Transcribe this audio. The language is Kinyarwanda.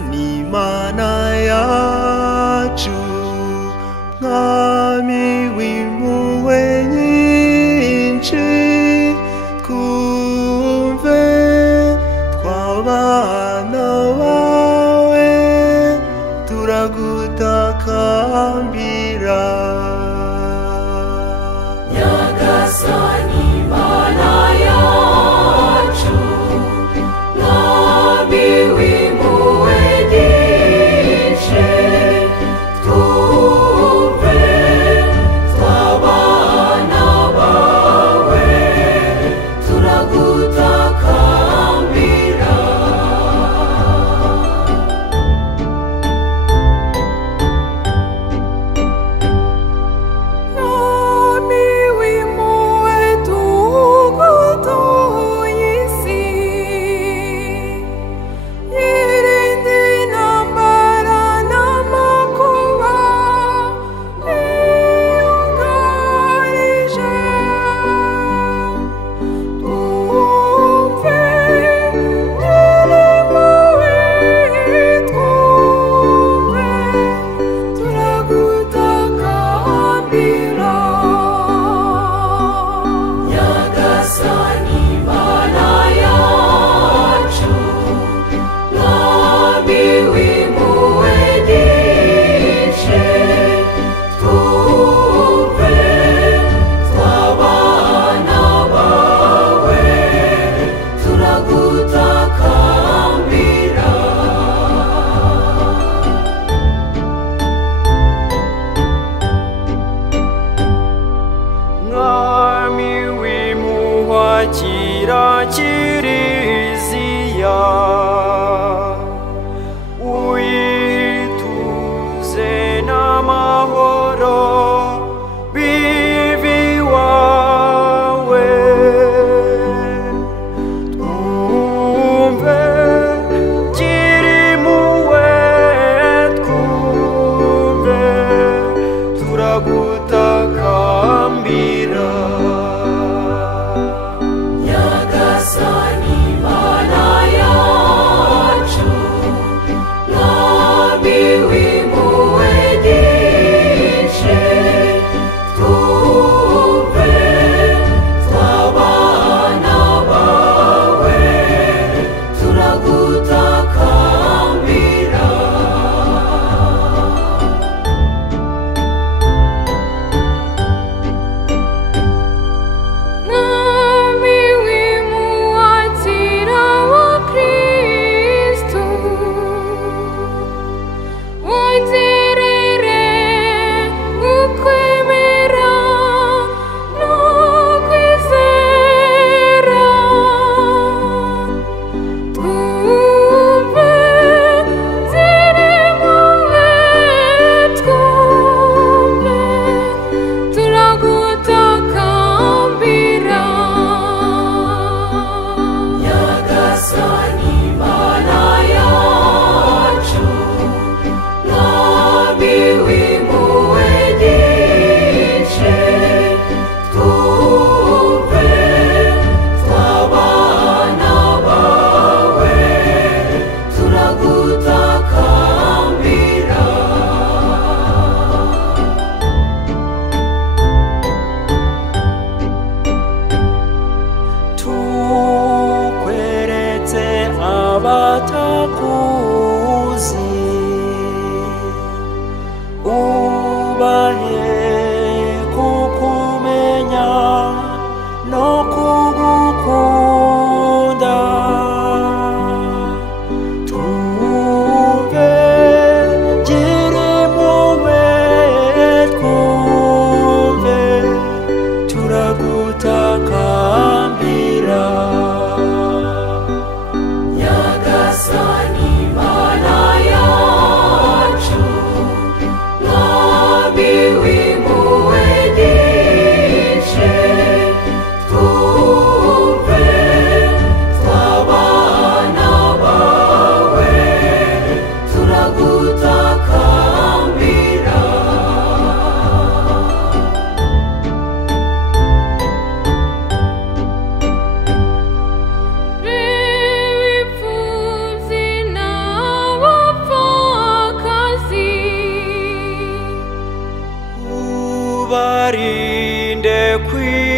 Nyagasani Mana yacu, Mwami w'impuhwe nyinshi, twumve tw'abana bawe turagutakambira. Nyagasani Mana yacu, Mwami w'impuhwe nyinshi, twumve tw'abana bawe turagutakambira. Mwami w'impuhwe tugutuye isi, irinde intambara n'amakuba biyugarije. Twumve nyir'impuhwe, twumve turagutakambira. Nyagasani Mana yacu, Mwami w'impuhwe nyinshi, twumve tw'abana bawe turagutakambira. Mwami w'impuhwe akira Kiliziya, uyituze n'amahoro biva iwawe. Twumve Nyir'impuhwe, twumve turagutakambira. Nyagasani Mana yacu, Mwami w'impuhwe nyinshi, twumve tw'abana bawe turagutakambira. Mwami w'impuhwe akira abakristu, wongerere ukwemera no kwizera. Twumve Nyir'impuhwe, twumve turagutakambira. Nyagasani Mana yacu, Mwami w'impuhwe nyinshi, twumve tw'abana bawe turagutakambira. Tukweretse abatakuzi, ubahe kukumenya no kugukunda. Twumve Nyir'impuhwe, twumve turagutakambira. Nyagasani Mana yacu, Mwami w'impuhwe ubarinde kwi